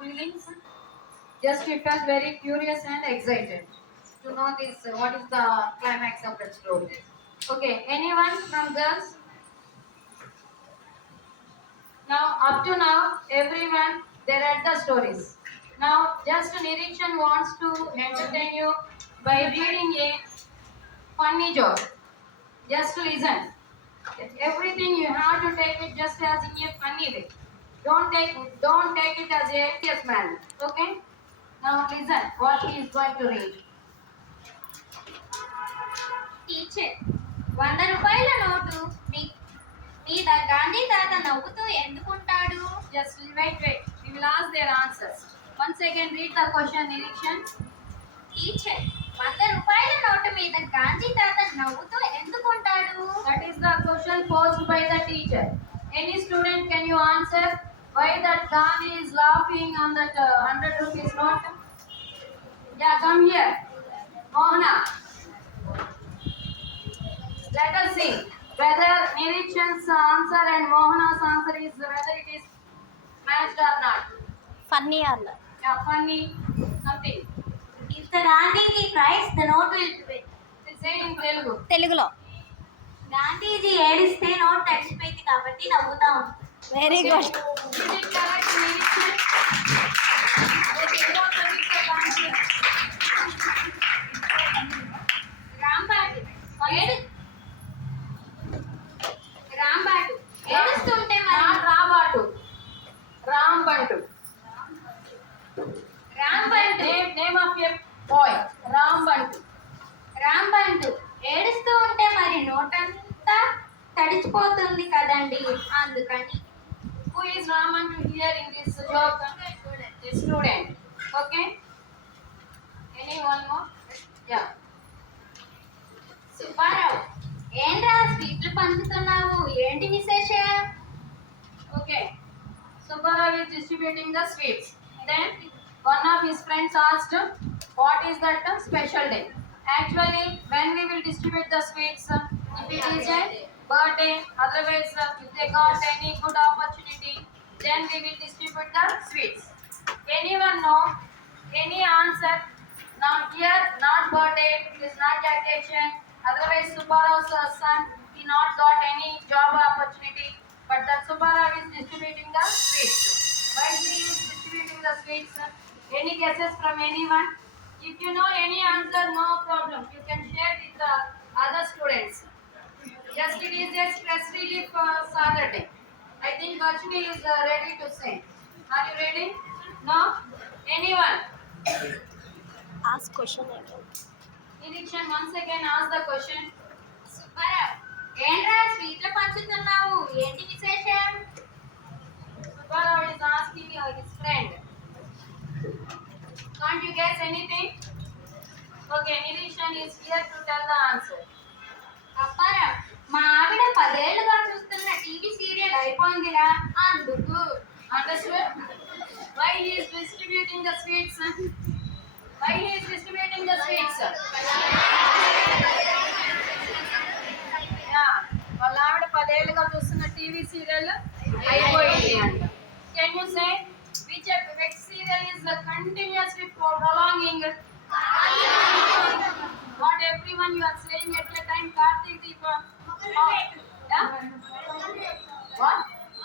feelings? Just we felt very curious and excited to know this. What is the climax of the story? Okay, anyone from girls? Now, up to now, everyone they read the stories. Now, just Nirikshan wants to entertain you by reading a funny joke. Just listen. Everything you have to take it just as in a funny way. Don't take it as a serious manner. Okay? Now listen what he is going to read. Teacher 100 రూపాయల note మీద గాంధీ తాత నవ్వుతూ ఎందుకుంటాడు? Just wait. We will ask their answers. Once again read the question, Nirikshan. Teacher 100 రూపాయల note మీద గాంధీ తాత నవ్వుతూ ఎందుకుంటాడు? That is the question posed by the teacher. Any student can you answer why that Gandhi is laughing on that 100 rupees note? Yeah, come here. Mohana. Let us see whether Nirikshan's answer and Mohana's answer is whether it is matched or not. Funny or not? Yeah, funny, something. If the Gandhiji cries, the note will win. Say in Telugu. తెలుగులో. గాంధీజీ ఏడిస్తే note తడిసిపోయింది కాబట్టి నవ్వుతా ఉంది. Very good. Is it correct, Nirikshan? Okay, what is the answer? రాంబాటు రాంబాటు ఏడుస్తుంటే మరి Not Rabatu. Rambantu. రాంబంటు Name of a boy. Rambantu. రాంబంటు ఏడుస్తూ ఉంటే మరి నోటంతా తడిచిపోతుంది కదండి అందుకని. Who is Ramantu here in this joke? The student. Okay. Anyone more? Yeah. Subbarao ఏంట్రా స్వీట్లు పంచుతున్నావు ఏంటి విశేషం? Okay. Subbarao is distributing the sweets. Then one of his friends asked, "What is that special day?" Actually, when we will distribute the sweets, if it is a birthday, otherwise if they got any good opportunity, then we will distribute the sweets. Anyone know any answer? Now here, not birthday, it is not the occasion. Otherwise, Subbarao's son, he not got any job opportunity, but that Subbarao is distributing the sweets. Why he is distributing the sweets? Any guesses from anyone? If you know any answer, no problem. You can share with the other students. Just it is a stress relief Saturday. I think Lakshmi is ready to sing. Are you ready? No? Anyone? Ask question again. Nirikshan, once again ask the question. Subbarao ఏంట్రా స్వీట్లు పంచుతున్నావు ఏంటి విశేషం? Subbarao is asking his friend. Can't you guess anything? Okay, Nirikshan is here to tell the answer. Apparao మా ఆవిడ 10 ఏళ్లుగా చూస్తున్న TV serial అయిపోయిందిరా అందుకు. Understood? Why he is distributing the sweets? Why he is distributing the sweets? Yeah. వాళ్ళ ఆవిడ 10 ఏళ్ళుగా చూస్తున్న టీవీ సీరియల్ అయిపోయింది అంట. Can you say which serial is continuously prolonging? What everyone you are saying at a time, Kartik Deepa. Yeah? What?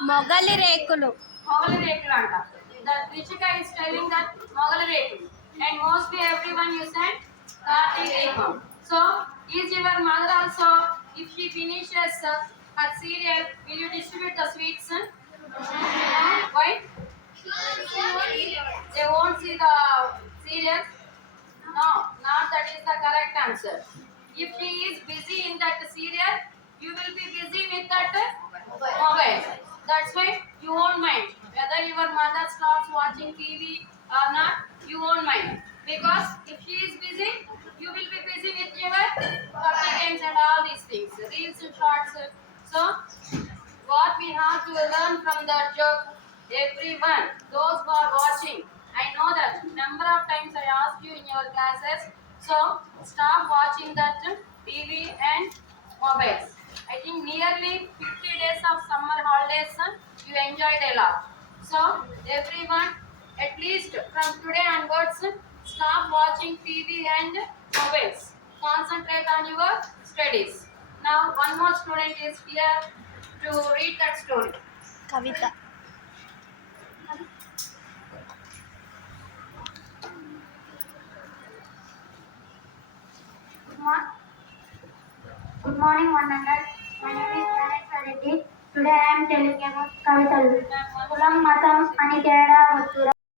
మొగలి రేకులు. Mogali Rekulu anta. The Rishika is telling that Mogali Rekulu. And mostly everyone you said Kartik Deepam. So, is your mother also, if she finishes her serial, will you distribute the sweets? Why? They won't see the serial? No, not that is the correct answer. If she is busy in that serial, you will be busy with that mobile. That's why you won't mind. Whether your mother starts watching TV or not, you won't mind. Because if she is busy, you will be busy with your puppy games and all these things, reels and shorts. So, what we have to learn from that joke, everyone, those who are watching, I know that number of times I asked you in your classes, so stop watching that TV and mobiles. I think nearly 50 days of summer holidays you enjoyed a lot. So everyone, at least from today onwards, stop watching TV and mobiles. Concentrate on your studies. Now, one more student is here to read that story. Kavitha. Good morning, one and all. My name is Janeshwar Reddy. Today I am telling about Kavitalu. కులం మతం అని తేడా వద్దురా